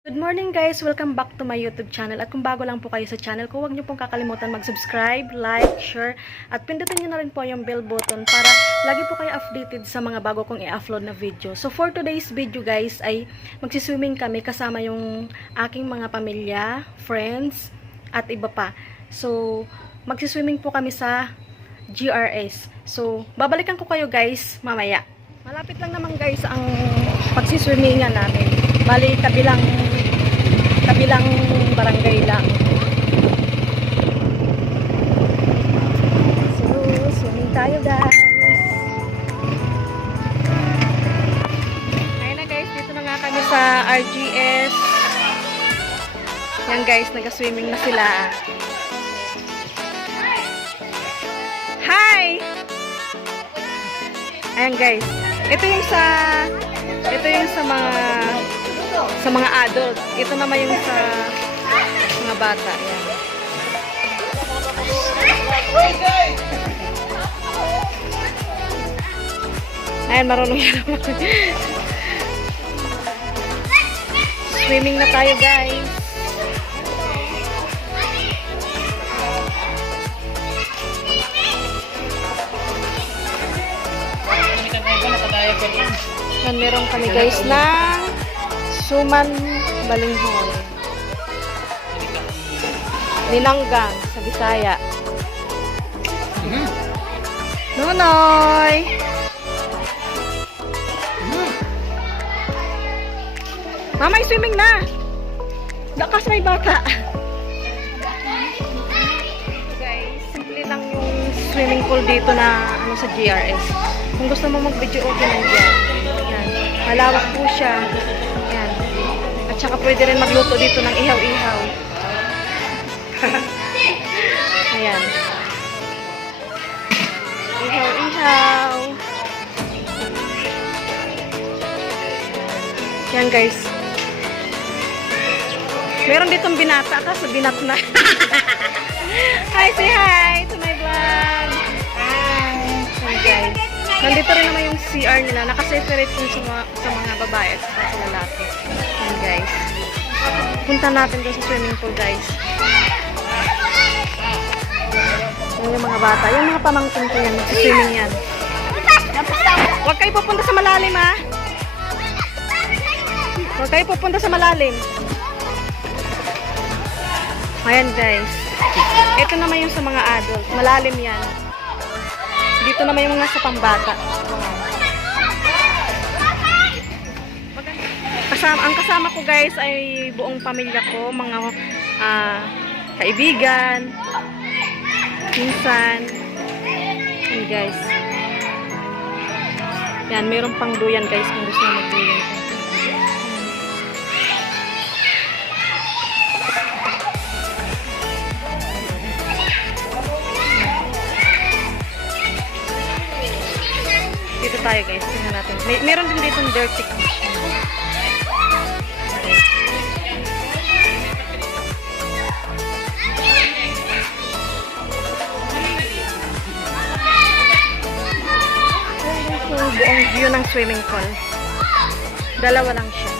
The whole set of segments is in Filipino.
Good morning guys! Welcome back to my YouTube channel. At kung bago lang po kayo sa channel ko, huwag niyo pong kakalimutan mag-subscribe, like, share, at pindutin niyo na rin po yung bell button para lagi po kayo updated sa mga bago kong i-upload na video. So for today's video guys ay magsiswimming kami kasama yung aking mga pamilya, friends, at iba pa. So magsiswimming po kami sa GRS. So babalikan ko kayo guys mamaya. Malapit lang naman guys ang pagsiswimmingan namin. Bali, kabilang barangay lang. So, swimming tayo guys. Ayun na guys, dito na nga kami sa RGS. Yan guys, nag-swimming na sila. Hi! Ayan guys, ito yung sa mga adult. Ito naman yung sa mga bata. Ayan, marunong yan. Swimming na tayo, guys. Yan, meron kami guys na Suman Balinghon. Ninanggang sa Bisaya. Nunoy! Mamay, swimming na! Dakas may bata. Guys, simple lang yung swimming pool dito na sa GRS. Kung gusto mo mag-video okay nandiyan. Yan. Malawak po siya. Yan. At saka pwede rin magluto dito ng ihaw-ihaw. Ayan. Ihaw-ihaw. Yan guys. Meron ditong binata kaso binat na. Hi, say hi to my vlog. Hi. Hi guys. Nandito rin naman yung CR nila. Nakaseparate yung sa mga babae at sa lalaki. Yan guys. Punta natin doon sa swimming pool guys. Yan yung mga bata. Yung mga pamangkin ko yan. Swimming yan. Huwag kayo pupunta sa malalim ha. Huwag kayo pupunta sa malalim. Ayan guys. Ito naman yung sa mga adult. Malalim yan. Dito naman yung mga sa pambata. Ang kasama ko guys ay buong pamilya ko, mga kaibigan, pinsan. Yan guys. Yan, mayroong pang duyan guys kung gusto mo magduyan. Dito tayo guys, tingnan natin. Meron din dito ng dirty fish. Yung buong view ng swimming pool. Dalawa lang siya.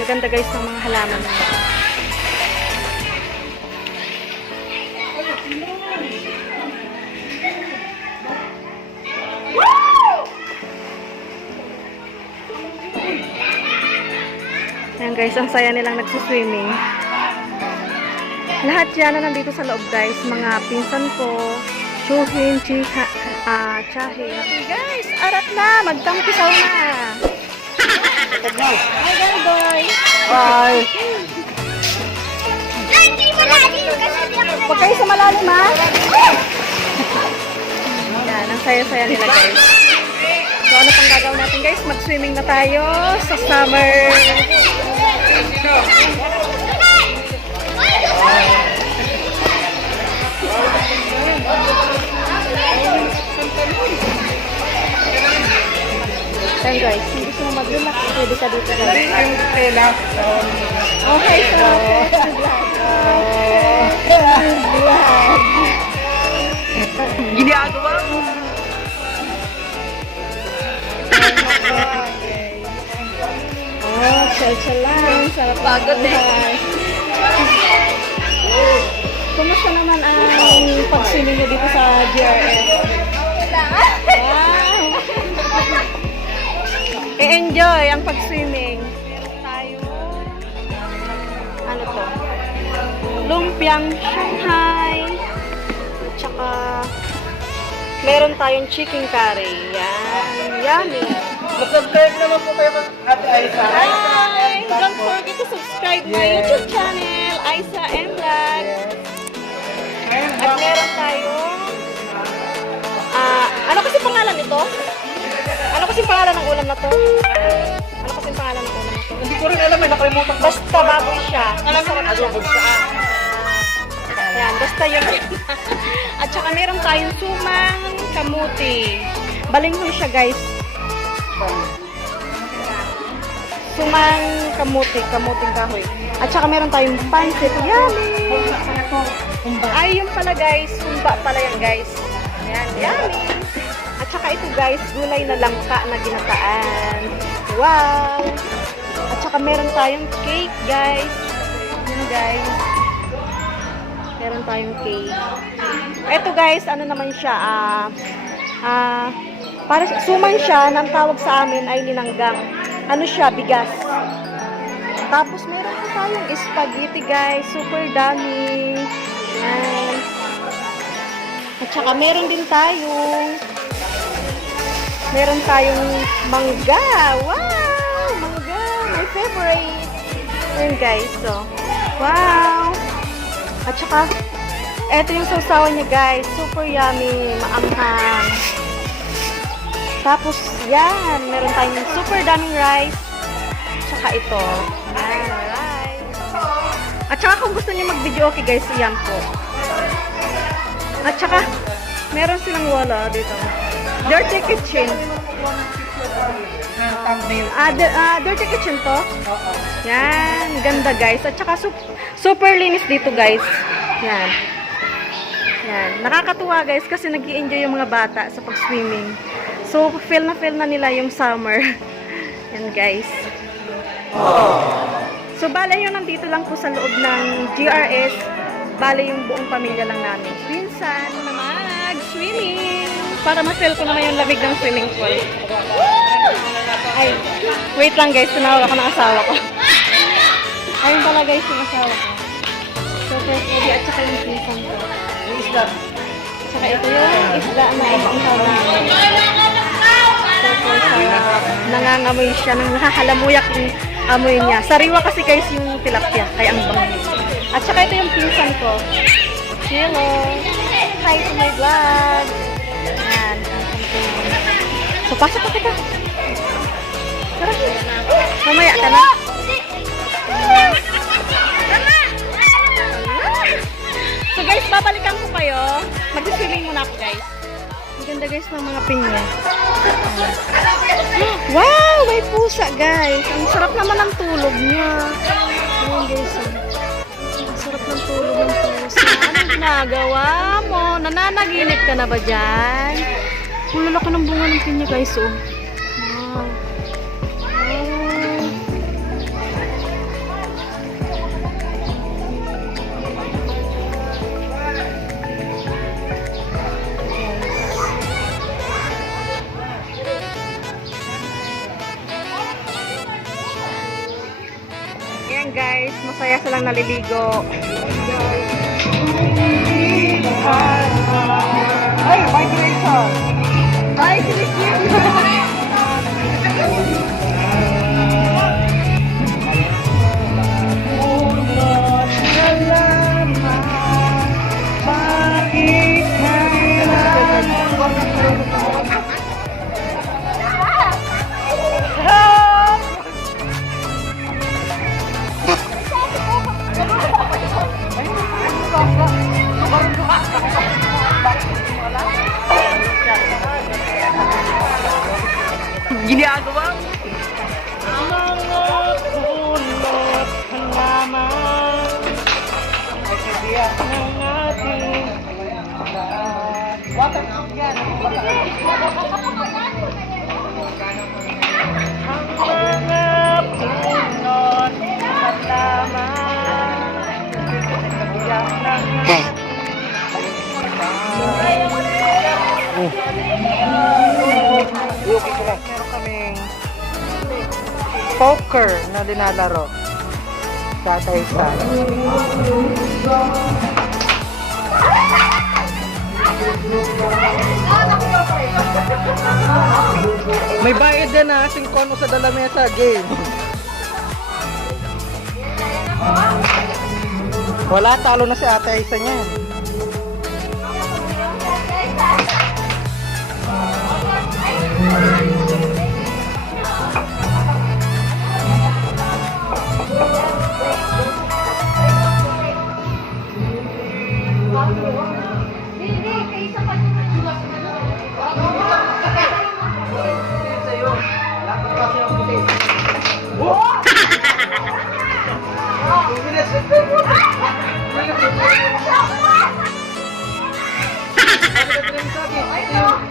Maganda guys ng mga halaman nila. Ayan guys, ang saya nilang nagsiswimming. Lahat yan na nandito sa loob guys. Mga pinsan ko, Chuhin, Chiha, Chahin. Okay guys, arat na! Magtampisaw na! Hi guys, boy! Bye! Huwag kayo sa malalim ha! Yan, ang saya-saya nila guys. So ano pang gagawin natin guys? Mag-swimming na tayo sa summer. Ayan guys, kung gusto mo mag-relax, pwede ka dito guys. Okay, so ginagawa mo. Chill lang. Sarap pagod eh. Kumusta naman ang pag-swimming nyo dito sa GRS? Wow! I-enjoy ang pag-swimming. Meron tayo. Ano to? Lumpiang Shanghai. At saka meron tayong chicken curry. Yan. Yummy. Mag-subscribe naman po kayo kay Ate Aisa. Hi! Don't forget to subscribe my YouTube channel, Aisa M Vlog. At meron tayong ano kasi pangalan nito? Ano kasi pangalan ng ulam na to? Ano kasi pangalan ng ulam na to? Hindi ko rin alam, may nakalimutan ko. Basta baboy siya. Masarap siya. Yan, basta yun. At saka meron tayong sumang kamuti. Balinghon siya, guys. Sumang kamuti, kamuting kahoy. At saka meron tayong pancit. Yummy! Ay, yun pala, guys. Sumba pala yan, guys. Ayan, yummy! At saka ito, guys, gulay na langka na ginataan. Wow! At saka meron tayong cake, guys. Yun, guys. Meron tayong cake. Ito, guys, ano naman siya, para suman siya, nang tawag sa amin ay linanggang. Ano siya, bigas. Tapos meron po tayong spaghetti, guys. Super dami. Yan. At saka meron din tayong mangga. Wow! Mangga. My favorite. Yan, guys. So, wow! At saka, eto yung sausawan niya, guys. Super yummy. Maanghang. Tapos, yan. Meron tayong super daming rice. Tsaka ito. Yan, rice. At saka kung gusto niyo mag-video, okay guys, yan po. At saka, meron silang wala dito. Dirty kitchen. Dirty kitchen to. Yan, ganda guys. At saka, super linis dito guys. Yan. Yan. Nakakatuwa guys kasi nag-i-enjoy yung mga bata sa pag-swimming. So, feel na nila yung summer. Yan, guys. So, bale yung nandito lang po sa loob ng GRS. Bale yung buong pamilya lang namin. Pinsan na mag-swimming. Para ma-feel ko naman yung lamig ng swimming pool. Ay, wait lang guys. Tinawag ako ng asawa ko. Ayun pala guys yung asawa ko. So, first lady at saka yung pinsan ko. Yung isda. Saka ito yung isda na ibang namin. Nangangamoy siya, nakahalamuyak yung amoy niya. Sariwa kasi guys yung tilapia, kaya ang bango. At saka ito yung pinsan ko. Hello! Hi to my vlog! Yan. So, pasok ka kita. Tara. Mamaya ka na. So guys, babalikan ko kayo. Mag-swimming muna ako guys. Ganda guys ng mga pinya. Wow! May pusa guys. Ang sarap naman ng tulog niya. Ayan guys. Ang sarap ng tulog ng pusa. Anong ginagawa mo? Nananaginip ka na ba dyan? Ang lalaki ng bunga ng pinya guys. Oh. Wow. Ayan guys, masaya silang naliligo. Ay, migration! Ay, sinisip! Ginagawa mo? Mga pulot halaman Ay, siya. ng ating ang mga puno Okay ko lang. Meron kaming poker na dinalaro sa Taysan. May bayad din na 5 sa dalamesa game. Wala, talo na si Ate Isa niyan.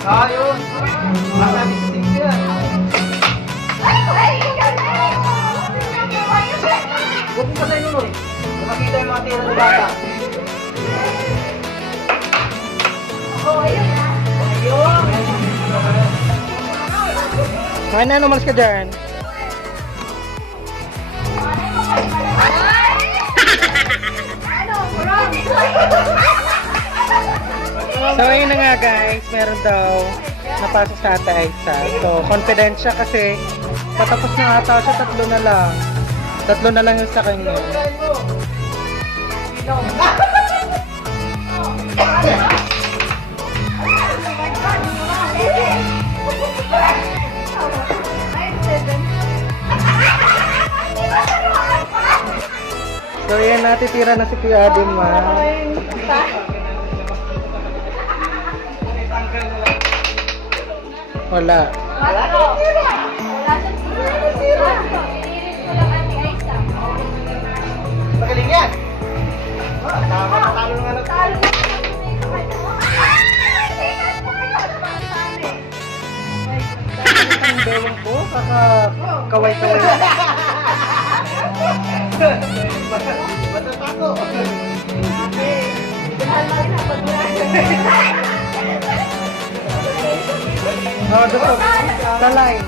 Ayun. Masabi sa tingin yan. Huwag mo pasay nun. Makakita yung mga tira ng bata. Ayun. Ano, umalis ka dyan? So ayun na nga guys, meron daw napasok sa Ate Isa. So confident siya kasi patapos na ata siya, 3 na lang. 3 na lang yung sa kanya. So yan, natitira na si Kuya Adim, ma. Wala. Magaling yan. Talo nga na. Ang bewang po, kaway-kaway. Ba't ako? Oh, doon. Sa line.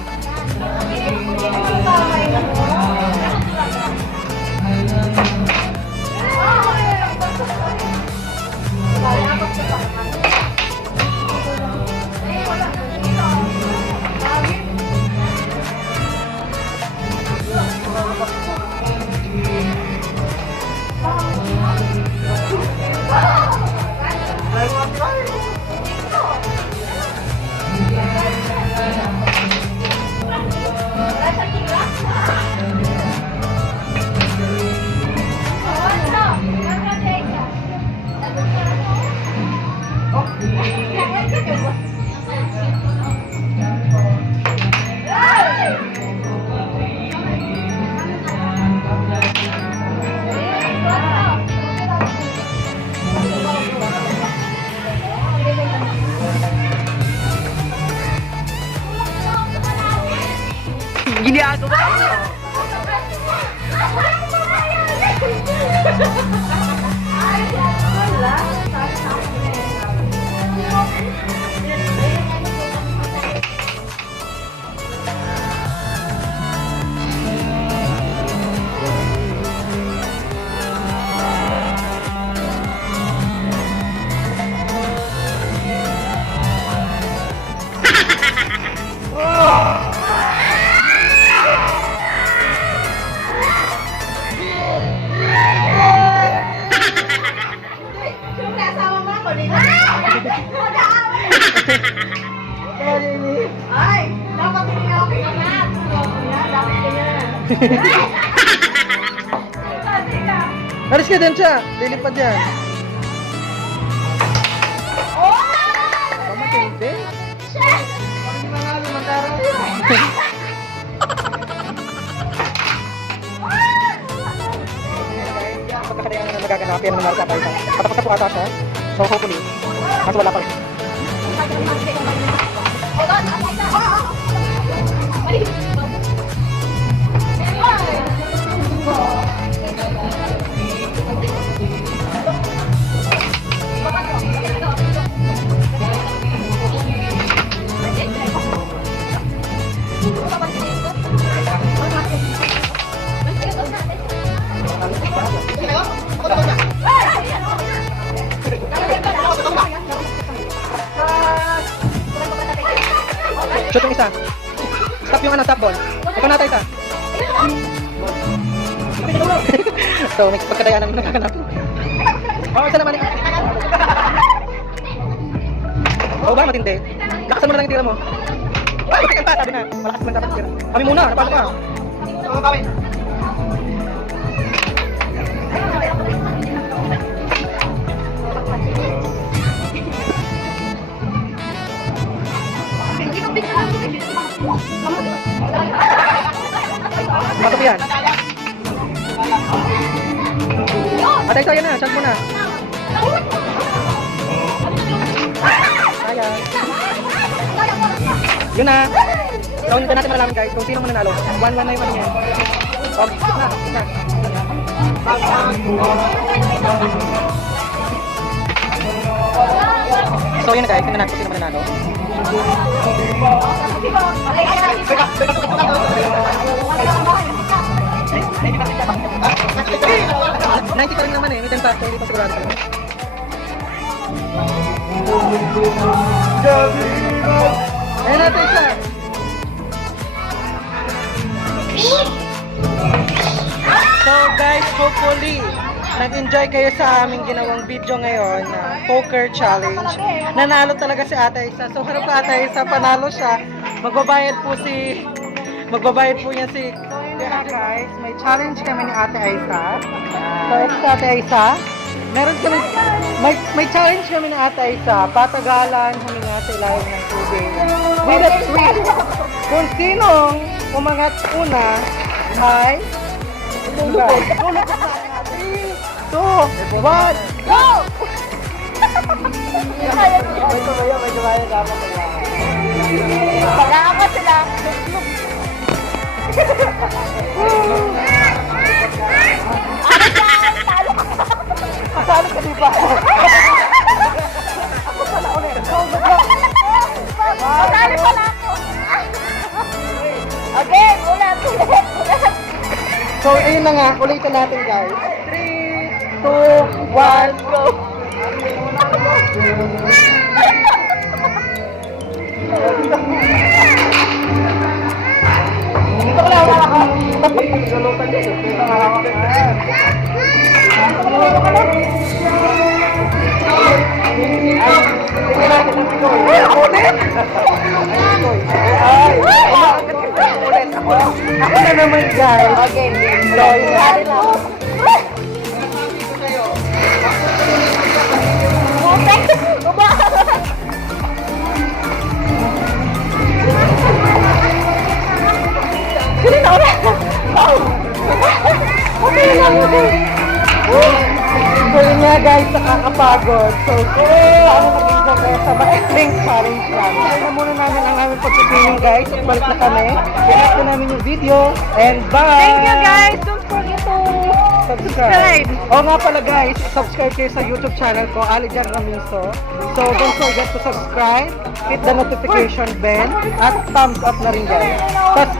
Ginagawa mo! Ay, dapat hindi okay ka na. Dapat ganyan. Alis ka din siya. Lilipad yan. Pamatindi. Parang manalo, magkaro. Pagkakariyan na nagaganap yan ng Marsa Tayo. Patapos na po ata siya. So hopefully, mas wala pa rin. Shoot yung isa. Stop yung stop ball. Ikaw na tayo isa. So, pagkadayaan namin nakakanap. Oh, isa naman. Oh, ba matindi? Lakasan mo na lang yung tira mo. Ay, bakit ka? Sabi na. Malakas man dapat tira. Kami muna, napalo ka. Matap yan. Atay sa'yo na, chance mo na. Ayan. Yun na. So, hindi natin malalaman guys kung sino mananalo. 1-1 na yung ano yan. Okay, na. So, yun na guys, tingnan natin kung sino mananalo. 90 pa rin naman eh, may 10 pa, so hindi pa sigurado pa rin. Ayan natin siya. So guys, hopefully nag-enjoy kayo sa aming ginawang video ngayon na poker challenge. Nanalo talaga si Ate Isa. So harap ka Ate Isa, panalo siya. Magbabayad po yan si kaya guys, may challenge kami ni Ate Isa. So ito si Ate Isa. Meron kami may challenge kami ni Ate Isa. Patagalan huminga sa ilalim ng tubig. With a twist. Kung sinong umangat una ay tulog. 3, 2, 1, go! Salamat sila. Kasalo ka di ba? Ako pala ulit. Masali pala ako. Again, ulit. So, ayun na nga. Ulitin natin guys. 3, 2, 1, go! Dito ko lang wala ka. Lulutan dito. Dito nga lang ako. Ako na naman guys. Okay, So, yun na. So yun nga guys, nakakapagod. So, paano nag-enjoy kayo sa maikling challenge lang. Kaya na muna namin ang aming pagsipiling guys. At balik na kami. Ikat na namin yung video. And bye! Thank you guys! Don't forget to Subscribe. O nga pala guys, subscribe kayo sa YouTube channel ko, Ali Jan Raminso. So don't forget to subscribe, hit the notification bell, at thumbs up na rin guys. Tapos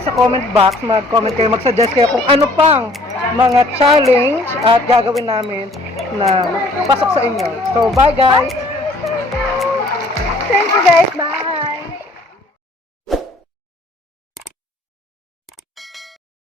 sa comment box, mag-comment kayo, mag-suggest kayo kung ano pang mga challenge at gagawin namin na pasok sa inyo. So bye guys! Thank you guys. Bye.